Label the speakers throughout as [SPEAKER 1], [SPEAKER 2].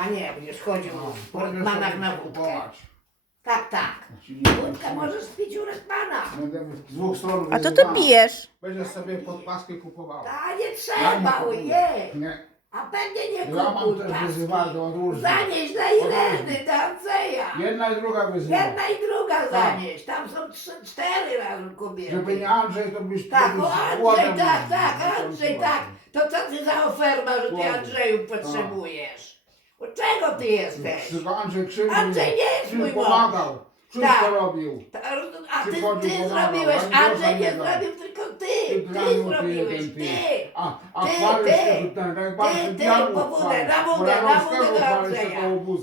[SPEAKER 1] A nie, będziesz chodził
[SPEAKER 2] No,
[SPEAKER 1] w
[SPEAKER 2] sobie
[SPEAKER 1] na wódkę. Tak, tak.
[SPEAKER 2] Nie
[SPEAKER 1] Wódkę możesz pić u Rotmana.
[SPEAKER 2] Będę z dwóch stron
[SPEAKER 3] A to ty pijesz.
[SPEAKER 2] Będziesz sobie podpaskę kupowała.
[SPEAKER 1] A nie trzeba,
[SPEAKER 2] kupuję.
[SPEAKER 1] ojej.
[SPEAKER 2] Nie.
[SPEAKER 1] A pewnie nie
[SPEAKER 2] Ja mam
[SPEAKER 1] kupuj
[SPEAKER 2] też
[SPEAKER 1] paski.
[SPEAKER 2] wyzywarkę od różnych.
[SPEAKER 1] Zanieś dla Ireny, do Andrzeja.
[SPEAKER 2] Jedna i druga wyzywa.
[SPEAKER 1] Jedna i druga
[SPEAKER 2] Tak.
[SPEAKER 1] zanieś. Tam są trzy, cztery razem kobiety.
[SPEAKER 2] Żeby nie Andrzej, to byś
[SPEAKER 1] Tak,
[SPEAKER 2] byś
[SPEAKER 1] o Andrzej, tak, tak, Andrzej, tak. To co ty za oferma, że ty. Andrzeju potrzebujesz? Od czego ty jesteś?
[SPEAKER 2] Andrzej krzywdził.
[SPEAKER 1] Andrzej nie jest mój mąż.
[SPEAKER 2] pomagał. Wszystko
[SPEAKER 1] Tak.
[SPEAKER 2] robił.
[SPEAKER 1] Ta- A ty,
[SPEAKER 2] Przychodził,
[SPEAKER 1] ty
[SPEAKER 2] pomagał,
[SPEAKER 1] zrobiłeś,
[SPEAKER 2] ani
[SPEAKER 1] Andrzej nie zrobił, tylko ty,
[SPEAKER 2] Ty
[SPEAKER 1] ty
[SPEAKER 2] draniu,
[SPEAKER 1] zrobiłeś,
[SPEAKER 2] jeden,
[SPEAKER 1] ty.
[SPEAKER 2] A, a
[SPEAKER 1] Ty, ty.
[SPEAKER 2] się, najbardziej
[SPEAKER 1] Ty, ty, po na wódę, na wódę do Andrzeja.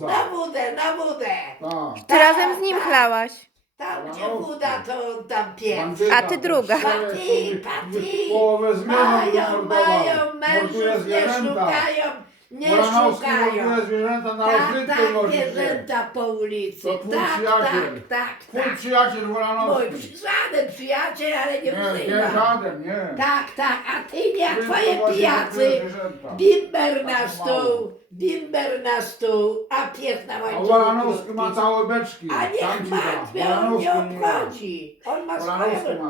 [SPEAKER 1] Na wódę, na wódę.
[SPEAKER 2] Tak.
[SPEAKER 3] Ty razem z nim
[SPEAKER 1] tak.
[SPEAKER 3] chlałaś.
[SPEAKER 1] Tam gdzie
[SPEAKER 2] Bojanowski.
[SPEAKER 1] woda, to tam pies.
[SPEAKER 2] Bandyta,
[SPEAKER 3] A ty druga.
[SPEAKER 1] Pati, pati.
[SPEAKER 2] Połowę
[SPEAKER 1] Mają, mają, mężów nie szukają, nie
[SPEAKER 2] Bojanowski
[SPEAKER 1] szukają.
[SPEAKER 2] zwierzęta na
[SPEAKER 1] Tak,
[SPEAKER 2] rozrywkę
[SPEAKER 1] tak, zwierzęta po ulicy.
[SPEAKER 2] To twój
[SPEAKER 1] Tak,
[SPEAKER 2] przyjaciel.
[SPEAKER 1] tak, tak,
[SPEAKER 2] Twój
[SPEAKER 1] tak.
[SPEAKER 2] przyjaciel
[SPEAKER 1] Mój
[SPEAKER 2] Wolanowski.
[SPEAKER 1] przy- żaden przyjaciel, ale nie
[SPEAKER 2] Nie, nie żaden, nie.
[SPEAKER 1] Tak, tak, a ty nie, a
[SPEAKER 2] Tylko
[SPEAKER 1] twoje
[SPEAKER 2] właśnie
[SPEAKER 1] pijacy.
[SPEAKER 2] zwierzęta.
[SPEAKER 1] Bimber na
[SPEAKER 2] Tak
[SPEAKER 1] stół, bimber na stół, a pies na
[SPEAKER 2] A
[SPEAKER 1] łańcuchu.
[SPEAKER 2] Wolanowski ma całe beczki.
[SPEAKER 1] A
[SPEAKER 2] Tam
[SPEAKER 1] niech
[SPEAKER 2] ci da.
[SPEAKER 1] on nie
[SPEAKER 2] Wolanowski
[SPEAKER 1] obchodzi. On ma
[SPEAKER 2] Wolanowski
[SPEAKER 1] swoją,
[SPEAKER 2] ma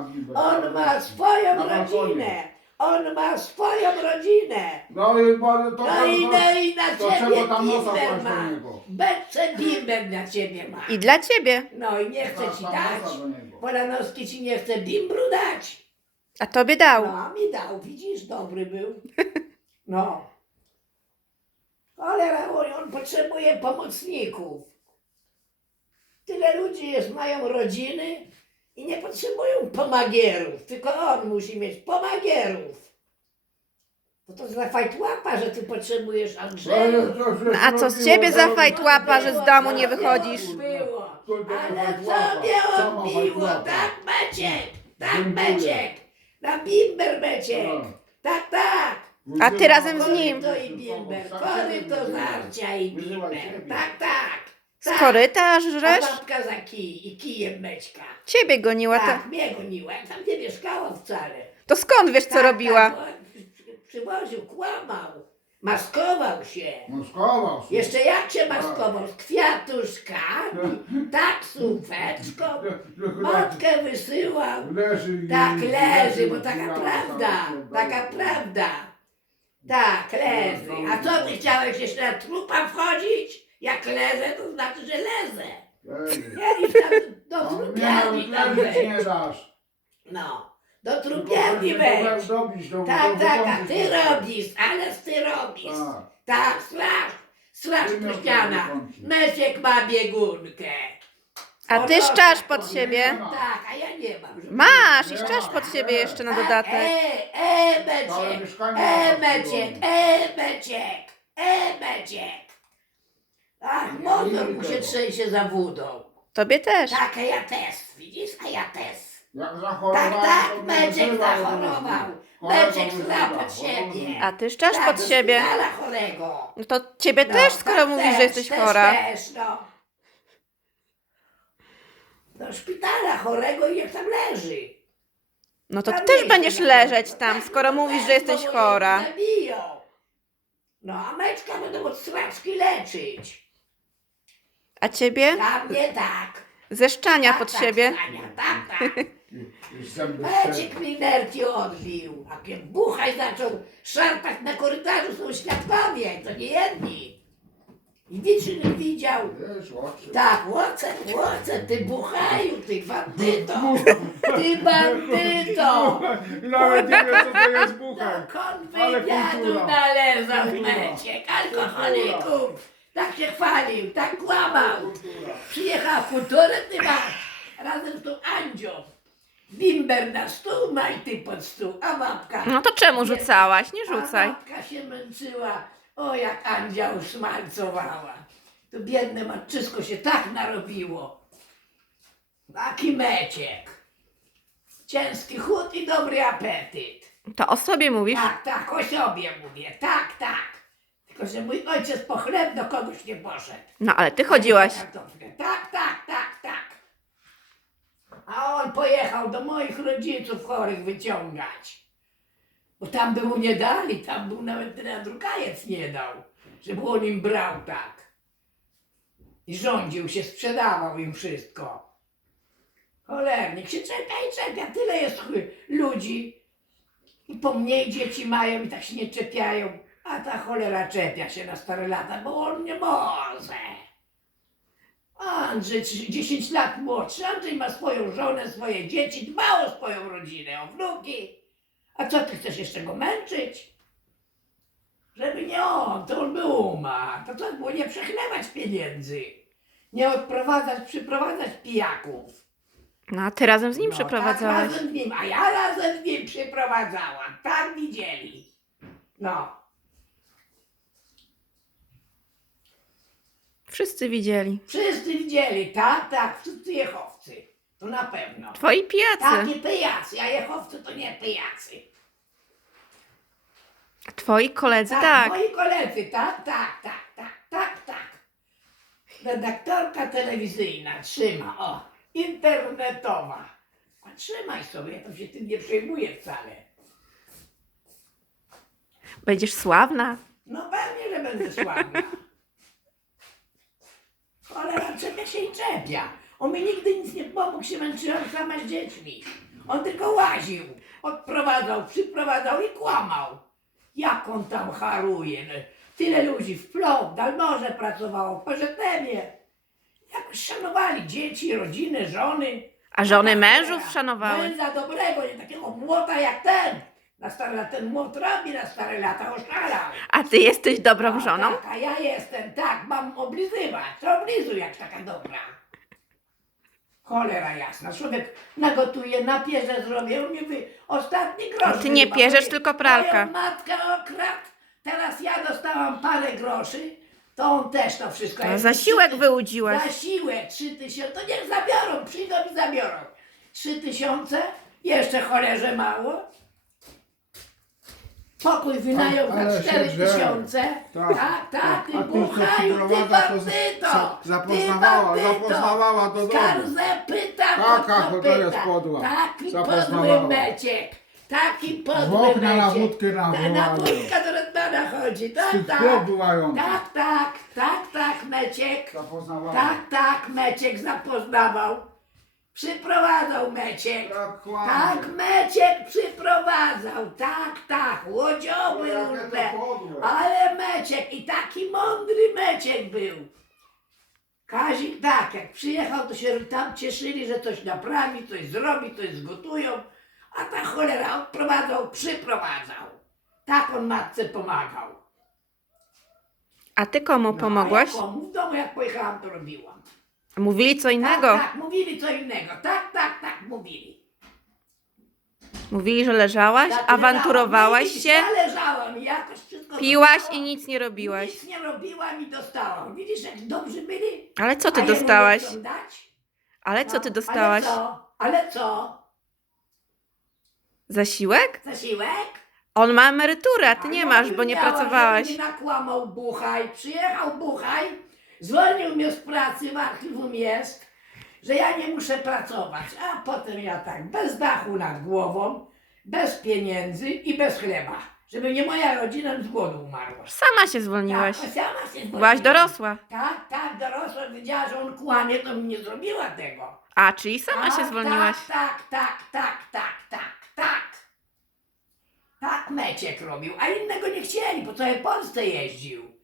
[SPEAKER 1] on ma swoją
[SPEAKER 2] Na balkonie.
[SPEAKER 1] rodzinę. On ma swoją rodzinę.
[SPEAKER 2] No i bo to,
[SPEAKER 1] No i,
[SPEAKER 2] to,
[SPEAKER 1] no i na
[SPEAKER 2] to
[SPEAKER 1] ciebie
[SPEAKER 2] trzeba tam nosa
[SPEAKER 1] bimber
[SPEAKER 2] do
[SPEAKER 1] ma.
[SPEAKER 2] niego.
[SPEAKER 1] Beczce bimber na ciebie ma.
[SPEAKER 3] I dla ciebie.
[SPEAKER 1] No i nie chce
[SPEAKER 2] Tam
[SPEAKER 1] ci
[SPEAKER 2] nosa
[SPEAKER 1] dać.
[SPEAKER 2] do niego.
[SPEAKER 1] Polanowski ci nie chce bimbru dać.
[SPEAKER 3] A tobie dał.
[SPEAKER 1] No, a mi dał, widzisz, dobry był. No. Ale on, on potrzebuje pomocników. Tyle ludzi jest, mają rodziny i nie potrzebują pomagierów, tylko on musi mieć pomagierów. No to za fajt łapa, że ty potrzebujesz Andrzeja.
[SPEAKER 3] No, a co z ciebie za fajt łapa, że z domu nie wychodzisz?
[SPEAKER 1] Było. Ale co mnie odbiło? Tak, Maciek! Tak. Maciek! Na bimber, Maciek!
[SPEAKER 2] No.
[SPEAKER 1] Tak, tak!
[SPEAKER 3] A ty razem z nim.
[SPEAKER 1] Koryto i bimber, koryto zarcia i bimber. Tak, tak!
[SPEAKER 3] Z
[SPEAKER 1] tak.
[SPEAKER 3] korytarz
[SPEAKER 1] A
[SPEAKER 3] żresz?
[SPEAKER 1] babka za kij i kijem Mećka.
[SPEAKER 3] Ciebie goniła.
[SPEAKER 1] Tak,
[SPEAKER 3] To,
[SPEAKER 1] mnie goniła, ja tam nie mieszkała wcale.
[SPEAKER 3] to skąd wiesz, co
[SPEAKER 1] Tak,
[SPEAKER 3] robiła?
[SPEAKER 1] Tak, przywoził, kłamał, maskował się.
[SPEAKER 2] Moskowa.
[SPEAKER 1] Jeszcze jak się maskował? Z kwiatuszkami, taksóweczką, matkę wysyłał.
[SPEAKER 2] Leży i-
[SPEAKER 1] Tak, leży, bo taka prawda, taka prawda. Tak, leży. A co ty chciałeś jeszcze na trupa wchodzić? Jak lezę, to znaczy, że lezę. Już tam do
[SPEAKER 2] On mnie
[SPEAKER 1] trupiarni
[SPEAKER 2] nawet
[SPEAKER 1] tam
[SPEAKER 2] nie dasz.
[SPEAKER 1] No, do
[SPEAKER 2] tylko
[SPEAKER 1] wejdź.
[SPEAKER 2] robisz, to-
[SPEAKER 1] Tak, tak, a ty robisz, ale ty robisz.
[SPEAKER 2] Tak.
[SPEAKER 1] Tak, straż, straż
[SPEAKER 2] Ty miał
[SPEAKER 1] Krystiana. Mesiek ma biegunkę.
[SPEAKER 3] A ty szczasz pod siebie?
[SPEAKER 1] Tak, a ja nie mam. żeby-
[SPEAKER 3] Masz i szczasz
[SPEAKER 2] ma.
[SPEAKER 3] pod siebie jeszcze na dodatek.
[SPEAKER 1] E, e,
[SPEAKER 2] Całe
[SPEAKER 1] Meciek,
[SPEAKER 2] mieszkanie
[SPEAKER 1] e,
[SPEAKER 2] masz
[SPEAKER 1] Meciek,
[SPEAKER 2] przygodę.
[SPEAKER 1] e, Meciek, e, Meciek. Ach, mozor mu się trzęsie za wódą.
[SPEAKER 3] Tobie też.
[SPEAKER 1] Tak, a ja też, widzisz, a ja też.
[SPEAKER 2] Jak
[SPEAKER 1] Tak,
[SPEAKER 2] zachorowałem,
[SPEAKER 1] tak,
[SPEAKER 2] to mnie wyzywał
[SPEAKER 1] zachorował.
[SPEAKER 2] Chorego wyzywa,
[SPEAKER 1] zna pod siebie.
[SPEAKER 3] A ty szczasz
[SPEAKER 1] Tak,
[SPEAKER 3] pod
[SPEAKER 1] do
[SPEAKER 3] siebie.
[SPEAKER 1] szpitala chorego.
[SPEAKER 3] No to ciebie
[SPEAKER 1] No,
[SPEAKER 3] też, skoro
[SPEAKER 1] tak,
[SPEAKER 3] mówisz,
[SPEAKER 1] też,
[SPEAKER 3] że jesteś
[SPEAKER 1] też,
[SPEAKER 3] chora.
[SPEAKER 1] Też, no. Do szpitala chorego i niech tam leży.
[SPEAKER 3] No to ty
[SPEAKER 1] Tam
[SPEAKER 3] też
[SPEAKER 1] miejsce
[SPEAKER 3] będziesz
[SPEAKER 1] na
[SPEAKER 3] leżeć tam,
[SPEAKER 1] Tak,
[SPEAKER 3] skoro
[SPEAKER 1] no
[SPEAKER 3] mówisz, że
[SPEAKER 1] pewno,
[SPEAKER 3] jesteś
[SPEAKER 1] bo
[SPEAKER 3] chora.
[SPEAKER 1] Zabiją. No, a meczka będą od leczyć.
[SPEAKER 3] A ciebie?
[SPEAKER 1] Dla mnie tak.
[SPEAKER 3] Ze szczania
[SPEAKER 1] Tak,
[SPEAKER 3] pod
[SPEAKER 1] tak,
[SPEAKER 3] siebie.
[SPEAKER 1] Stania, tak, tak.
[SPEAKER 2] I zęby
[SPEAKER 1] Mecik mi nerki odbił. A jak buchaj zaczął szarpać na korytarzu, są świadkowie, to nie jedni. I niczym nie widział.
[SPEAKER 2] Wiesz.
[SPEAKER 1] Tak, łoce, łoce, ty buchaju, ty bandyto, ty bandyto.
[SPEAKER 2] Nawet nie wiem, co to jest
[SPEAKER 1] Do
[SPEAKER 2] buchaj. Ale
[SPEAKER 1] konwywiadu
[SPEAKER 2] kultura.
[SPEAKER 1] należał
[SPEAKER 2] Kultura.
[SPEAKER 1] Meciek, alkoholików. Tak się chwalił, tak kłamał. Przyjechał kulturę, ty masz, razem z tą Andzią. Bimber na stół, majty pod stół, a babka.
[SPEAKER 3] No to czemu rzucałaś? Nie rzucaj.
[SPEAKER 1] A babka się męczyła. O, jak Andzia uszmalcowała. To biedne matczysko się tak narobiło. Taki meciek. Ciężki chód i dobry apetyt.
[SPEAKER 3] To o sobie mówisz?
[SPEAKER 1] Tak, tak, o sobie mówię. Tak, tak. Tylko, że mój ojciec po chleb do kogoś nie poszedł.
[SPEAKER 3] No ale ty chodziłaś.
[SPEAKER 1] Kartofle. Tak, tak, tak, tak. A on pojechał do moich rodziców chorych wyciągać. Bo tam by mu nie dali, tam był nawet na drukajec nie dał. żeby on im brał tak. I rządził się, sprzedawał im wszystko. Cholernik się czepia i czepia. Tyle jest ludzi. I po mniej dzieci mają i tak się nie czepiają. A ta cholera czepia się na stare lata, bo on nie może. Andrzej, trzy- 10 lat młodszy. Andrzej ma swoją żonę, swoje dzieci, dba o swoją rodzinę, o wnuki. A co ty chcesz jeszcze go męczyć? Żeby nie on, to on by umarł. To co było nie przechlewać pieniędzy. Nie odprowadzać, przyprowadzać pijaków.
[SPEAKER 3] No a ty razem z nim
[SPEAKER 1] No,
[SPEAKER 3] przeprowadzałaś.
[SPEAKER 1] Tak, razem z nim, a ja razem z nim przyprowadzałam. Tak widzieli. No.
[SPEAKER 3] Wszyscy widzieli.
[SPEAKER 1] Wszyscy widzieli, tak, tak, wszyscy jechowcy. To na pewno.
[SPEAKER 3] Twoi pijacy.
[SPEAKER 1] Takie pijacy, a jechowcy to nie pijacy.
[SPEAKER 3] Twoi koledzy
[SPEAKER 1] Tak,
[SPEAKER 3] tak.
[SPEAKER 1] moi koledzy, tak, tak, tak, tak, tak, tak. Redaktorka telewizyjna trzyma, o, internetowa. A trzymaj sobie, ja to się tym nie przejmuję wcale.
[SPEAKER 3] Będziesz sławna.
[SPEAKER 1] No pewnie, że będę sławna. Cholera, czepia się i czepia. On mi nigdy nic nie pomógł, się męczyłem sama z dziećmi. On tylko łaził, odprowadzał, przyprowadzał i kłamał. Jak on tam haruje. no. Tyle ludzi w plot, w Dalmorze pracowało, w Pożetemie. Jakoś szanowali dzieci, rodziny, żony.
[SPEAKER 3] A żony mężów szanowały.
[SPEAKER 1] Męża dobrego, nie takiego młota jak ten. Na stare lata, ten młot robi na stare lata, oszalał.
[SPEAKER 3] A ty jesteś dobrą żoną?
[SPEAKER 1] Tak, a ja jestem, tak, mam oblizywać. To oblizuj jak taka dobra. Cholera jasna, człowiek nagotuje, napierze zrobię, on mi wy... Ostatni grosz.
[SPEAKER 3] Ty nie pierzesz, tylko pralka.
[SPEAKER 1] Moją matkę okradł, teraz ja dostałam parę groszy, to on też to wszystko. Jest.
[SPEAKER 3] zasiłek
[SPEAKER 1] Trzy-
[SPEAKER 3] wyłudziłaś.
[SPEAKER 1] Za siłę, trzy tysiące, to niech zabiorą, przyjdą i zabiorą. Trzy tysiące, jeszcze cholerze mało. Pokój wynają
[SPEAKER 2] Ale
[SPEAKER 1] za cztery
[SPEAKER 2] drze.
[SPEAKER 1] tysiące.
[SPEAKER 2] Tak,
[SPEAKER 1] Tak, tak, ty
[SPEAKER 2] A ty
[SPEAKER 1] buchaju, ty
[SPEAKER 2] przyprowadza, to
[SPEAKER 1] bandyto!
[SPEAKER 2] za- zapoznawała,
[SPEAKER 1] ty bandyto.
[SPEAKER 2] zapoznawała do domu.
[SPEAKER 1] Skarzę pyta,
[SPEAKER 2] Taka,
[SPEAKER 1] to co
[SPEAKER 2] to jest
[SPEAKER 1] pyta.
[SPEAKER 2] podła.
[SPEAKER 1] Taki podły
[SPEAKER 2] Zapoznawała.
[SPEAKER 1] meciek. Taki podły
[SPEAKER 2] okna na
[SPEAKER 1] meciek.
[SPEAKER 2] wódkę
[SPEAKER 1] Ta, na
[SPEAKER 2] nawołają.
[SPEAKER 1] wódkę do Redmana chodzi, tak,
[SPEAKER 2] Tych
[SPEAKER 1] tak.
[SPEAKER 2] chłop bywających.
[SPEAKER 1] Tak, tak, tak, tak, meciek.
[SPEAKER 2] Zapoznawała.
[SPEAKER 1] Tak, tak, Meciek zapoznawał. Przyprowadzał Meciek.
[SPEAKER 2] Tak, kłamie.
[SPEAKER 1] Tak, Meciek przyprowadzał. Tak, tak,
[SPEAKER 2] to
[SPEAKER 1] różne.
[SPEAKER 2] podłe.
[SPEAKER 1] Ale Meciek i taki mądry Meciek był. Kazik tak, jak przyjechał, to się tam cieszyli, że coś naprawi, coś zrobi, coś zgotują. A ta cholera odprowadzał, przyprowadzał. Tak on matce pomagał.
[SPEAKER 3] A ty komu
[SPEAKER 1] No,
[SPEAKER 3] pomogłaś?
[SPEAKER 1] A ja komu? W domu jak pojechałam, to robiłam.
[SPEAKER 3] Mówili co innego.
[SPEAKER 1] Tak, tak, mówili co innego. Tak, tak, tak, mówili.
[SPEAKER 3] Mówili, że leżałaś,
[SPEAKER 1] Tak,
[SPEAKER 3] awanturowałaś
[SPEAKER 1] leżałam.
[SPEAKER 3] się,
[SPEAKER 1] Ja leżałam i jakoś wszystko
[SPEAKER 3] piłaś i nic nie robiłaś.
[SPEAKER 1] Nic nie robiłam i dostałam. Widzisz, jak dobrzy byli?
[SPEAKER 3] Ale co ty
[SPEAKER 1] A
[SPEAKER 3] dostałaś?
[SPEAKER 1] chcą dać?
[SPEAKER 3] Ale co ty
[SPEAKER 1] No,
[SPEAKER 3] dostałaś?
[SPEAKER 1] Ale co? Ale co?
[SPEAKER 3] Zasiłek?
[SPEAKER 1] Zasiłek?
[SPEAKER 3] On ma emeryturę, a ty nie masz, bo nie
[SPEAKER 1] miała,
[SPEAKER 3] pracowałaś.
[SPEAKER 1] żeby nakłamał Buchaj. Przyjechał Buchaj, zwolnił mnie z pracy, w archiwum jest, że ja nie muszę pracować. A potem ja tak, bez dachu nad głową, bez pieniędzy i bez chleba. Żeby nie moja rodzina z głodu umarła.
[SPEAKER 3] Sama się zwolniłaś.
[SPEAKER 1] Tak, sama się
[SPEAKER 3] Byłaś dorosła.
[SPEAKER 1] Tak, tak, dorosła. Wiedziała, że on kłamie, to mi nie zrobiła tego.
[SPEAKER 3] A, czyli sama
[SPEAKER 1] tak,
[SPEAKER 3] się zwolniłaś.
[SPEAKER 1] Tak, tak, tak, tak, tak, tak, tak. Tak Meciek robił, a innego nie chcieli, po całej Polsce jeździł.